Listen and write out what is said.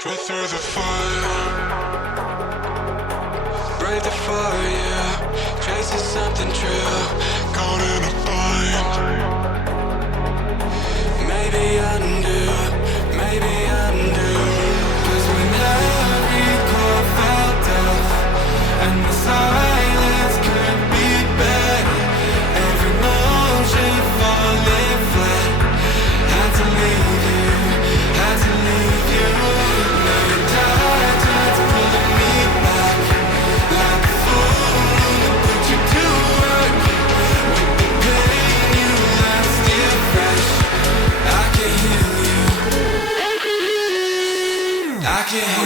Drive through the fire, brave the fire, yeah. Chasing something true, caught in a bind. Maybe undo, maybe undo. 'Cause when every chord felt off and the silence could be better, every motion falling flat. Had to leave you, had to leave you. Now your tide pulling me back like a fool to put you to work. With the pain you left still fresh, I can heal you, I can heal you.